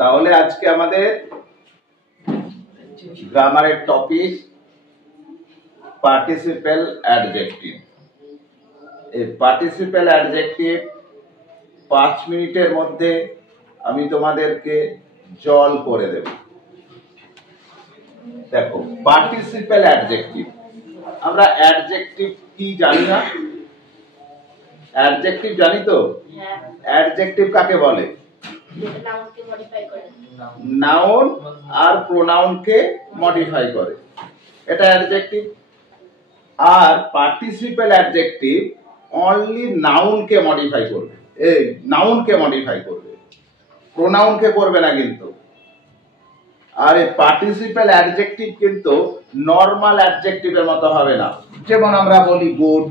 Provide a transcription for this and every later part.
তাহলে আজকে আমাদের গ্রামারের টপিক পার্টিসিপেল অ্যাডজেক্টিভ। এই পার্টিসিপেল অ্যাডজেক্টিভ 5 মিনিটের মধ্যে আমি তোমাদেরকে জল করে দেব। দেখো, পার্টিসিপেল অ্যাডজেক্টিভ, আমরা অ্যাডজেক্টিভ কি জানি না? অ্যাডজেক্টিভ জানি তো? অ্যাডজেক্টিভ কাকে বলে? নাউন আর প্রোনাউনকে মডিফাই করে, এটা অ্যাডজেক্টিভ। আর পার্টিসিপেল অ্যাডজেক্টিভ অনলি নাউনকে মডিফাই করবে, এই নাউনকে মডিফাই করবে, প্রোনাউনকে করবে না কিন্তু। আর এই পার্টিসিপেল অ্যাডজেক্টিভ কিন্তু নরমাল অ্যাডজেক্টিভের মতো হবে না। যেমন আমরা বলি গুড,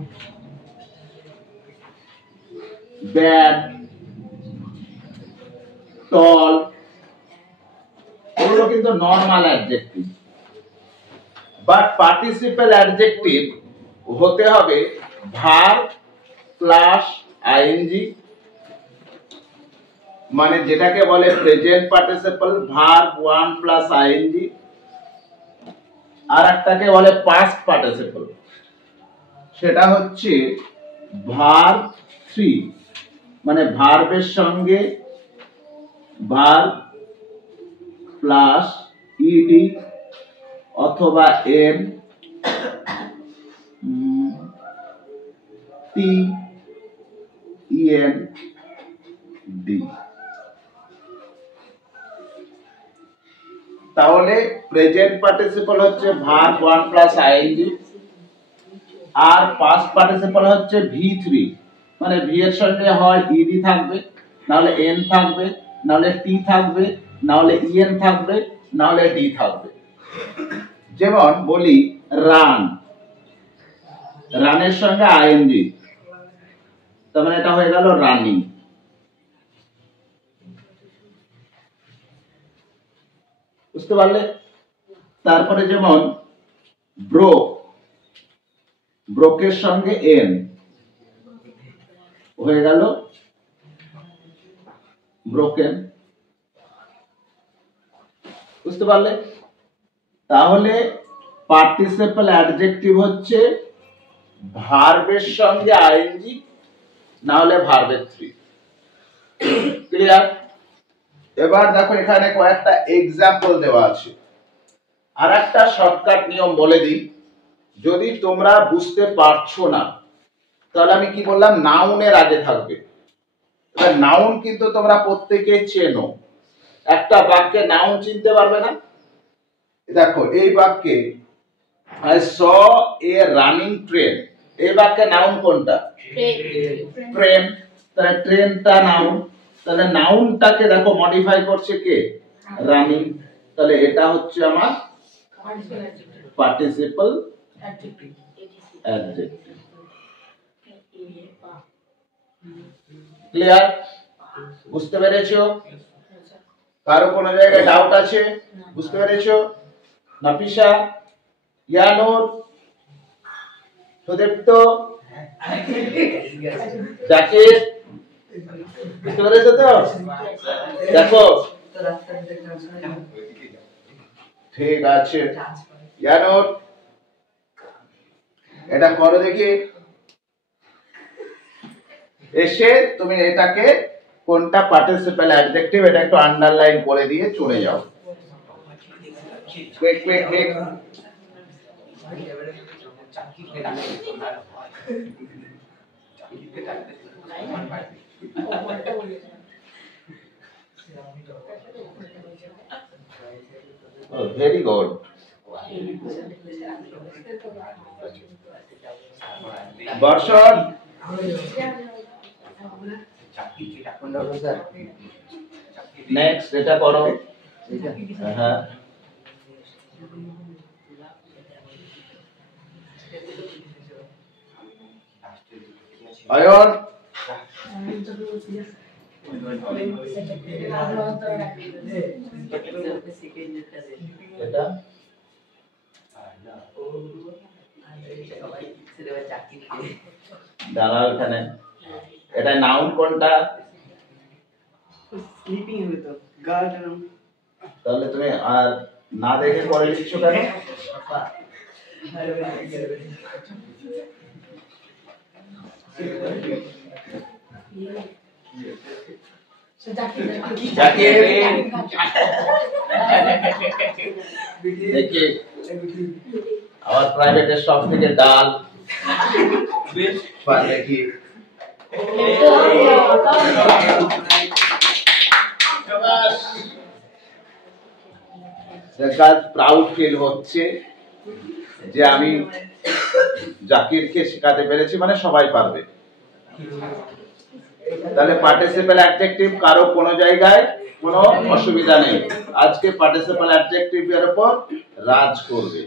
ব্যাড, টল, এগুলো কিন্তু normal adjective. But participle adjective হতে হবে ভার্ব প্লাস আইএনজি, মানে যেটাকে বলে present participle, verb 1 plus ING. আর একটাকে বলে পাস্ট পার্টিসিপল, সেটা হচ্ছে ভার্ব 3, মানে ভার্বের সঙ্গে ভার্ব প্লাস ইডি অথবা এন টি ইএন ডি। তাহলে প্রেজেন্ট পার্টিসিপল হচ্ছে ভার্ব 1 প্লাস আইএনজি, আর পাস্ট পার্টিসিপল হচ্ছে V3, মানে ভি এর সঙ্গে হয় ইডি থাকবে, নাহলে এন থাকবে, নাহলে টি থাকবে, নাহলে ইএন থাকবে, নাহলে ডি থাকবে। যেমন বলি রান, রানের সঙ্গে আইএনজি, তার মানে এটা হয়ে গেল রানিং। বুঝতে পারলে? তারপরে যেমন ব্রোক, ব্রোকের সঙ্গে এন হয়ে গেল ব্রোকেন। বুঝতে পারলে? তাহলে পার্টিসিপল অ্যাডজেক্টিভ হচ্ছে ভার্বের সঙ্গে আইএনজি, না হলে ভার্বের 3। ক্লিয়ার? এবার দেখো এখানে কয়েকটা এক্সাম্পল দেওয়া আছে। আর একটা শর্টকাট নিয়ম বলে দিই, যদি তোমরা বুঝতে পারছো না তাহলে আমি কি বললাম, নাউনের আগে থাকবে। এবার নাউন কিন্তু তোমরা প্রত্যেকে চেনো, একটা বাক্যে নাউন চিনতে পারবে না? দেখো এই বাক্যে I saw a running train, এই বাক্যে নাউন কোনটা? ট্রেন। তাহলে ট্রেনটা নাউন, তাহলে নাউনটাকে দেখো মডিফাই করছে কে? রানিং। তাহলে এটা হচ্ছে আমার পার্টিসিপল অ্যাডজেক্টিভ। ক্লিয়ার? বুঝতে পেরেছো? কারো কোনো জায়গায় ডাউট আছে? বুঝতে পেরেছো? নাফিসা, ইয়ানুর, সুদীপ্ত, জাকির, বুঝতে পেরেছো তো? দেখো ঠিক আছে, ইয়ানুর এটা করো দেখি। এসে তুমি এটাকে কোনটা পার্টিসিপেল অ্যাডজেক্টিভ এটা একটু আন্ডারলাইন করে দিয়ে চলে যাও। Quick quick quick. Oh, very good. বর্ষণ, নেক্সট এটা করো। হ্যাঁ, আয়ন, এটা দাঁড়াও এখানে। এটা নাউন কোনটা? স্লিপিং হবে তো গার্ডেন। তাহলে তুমি আর না দেখে পরে লিখছো কেন? দেখি আমার প্রাইভেটের সব থেকে ডাল দেখি প্রাউড ফিল হচ্ছে যে আমি জাকিরকে শেখাতে পেরেছি, মানে সবাই পারবে। তাহলে পার্টিসিপল অ্যাডজেক্টিভ কারো কোনো জায়গায় কোনো অসুবিধা নেই, আজকে পার্টিসিপল অ্যাডজেক্টিভ এর উপর রাজ করবে।